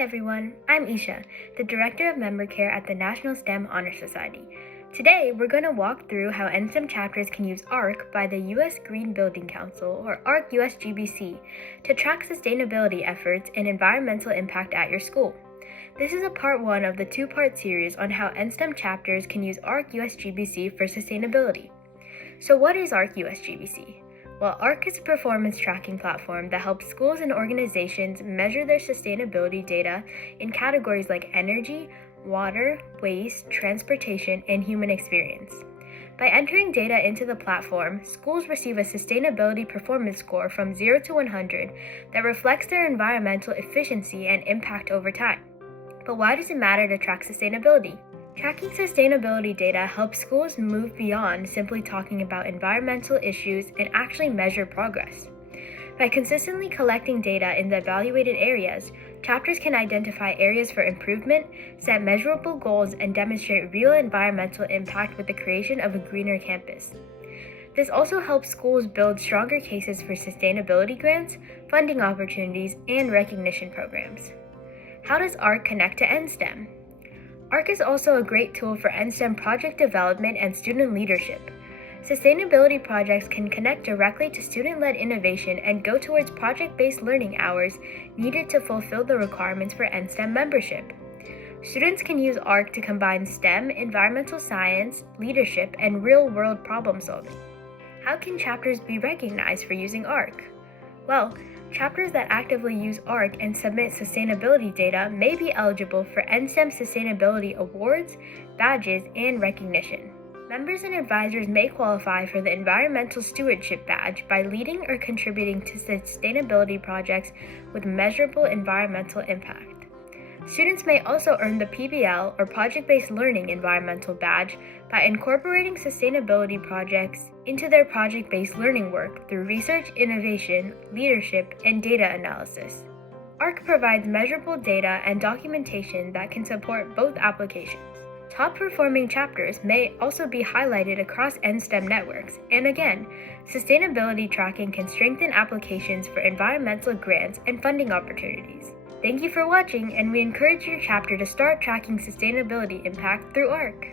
everyone, I'm Isha, the Director of Member Care at the National STEM Honor Society. Today, we're going to walk through how NSTEM chapters can use ARC by the U.S. Green Building Council, or ARC USGBC, to track sustainability efforts and environmental impact at your school. This is a part 1 of the 2-part series on how NSTEM chapters can use ARC USGBC for sustainability. So what is ARC USGBC? Well, ARC is a performance tracking platform that helps schools and organizations measure their sustainability data in categories like energy, water, waste, transportation, and human experience. By entering data into the platform, schools receive a sustainability performance score from 0 to 100 that reflects their environmental efficiency and impact over time. But why does it matter to track sustainability? Tracking sustainability data helps schools move beyond simply talking about environmental issues and actually measure progress. By consistently collecting data in the evaluated areas, chapters can identify areas for improvement, set measurable goals, and demonstrate real environmental impact with the creation of a greener campus. This also helps schools build stronger cases for sustainability grants, funding opportunities, and recognition programs. How does ARC connect to NSTEM? ARC is also a great tool for NSTEM project development and student leadership. Sustainability projects can connect directly to student-led innovation and go towards project-based learning hours needed to fulfill the requirements for NSTEM membership. Students can use ARC to combine STEM, environmental science, leadership, and real-world problem solving. How can chapters be recognized for using ARC? Well, chapters that actively use ARC and submit sustainability data may be eligible for NSTEM Sustainability Awards, badges, and recognition. Members and advisors may qualify for the Environmental Stewardship Badge by leading or contributing to sustainability projects with measurable environmental impact. Students may also earn the PBL or Project-Based Learning Environmental Badge by incorporating sustainability projects into their project-based learning work through research, innovation, leadership, and data analysis. ARC provides measurable data and documentation that can support both applications. Top-performing chapters may also be highlighted across NSTEM networks, and again, sustainability tracking can strengthen applications for environmental grants and funding opportunities. Thank you for watching, and we encourage your chapter to start tracking sustainability impact through ARC.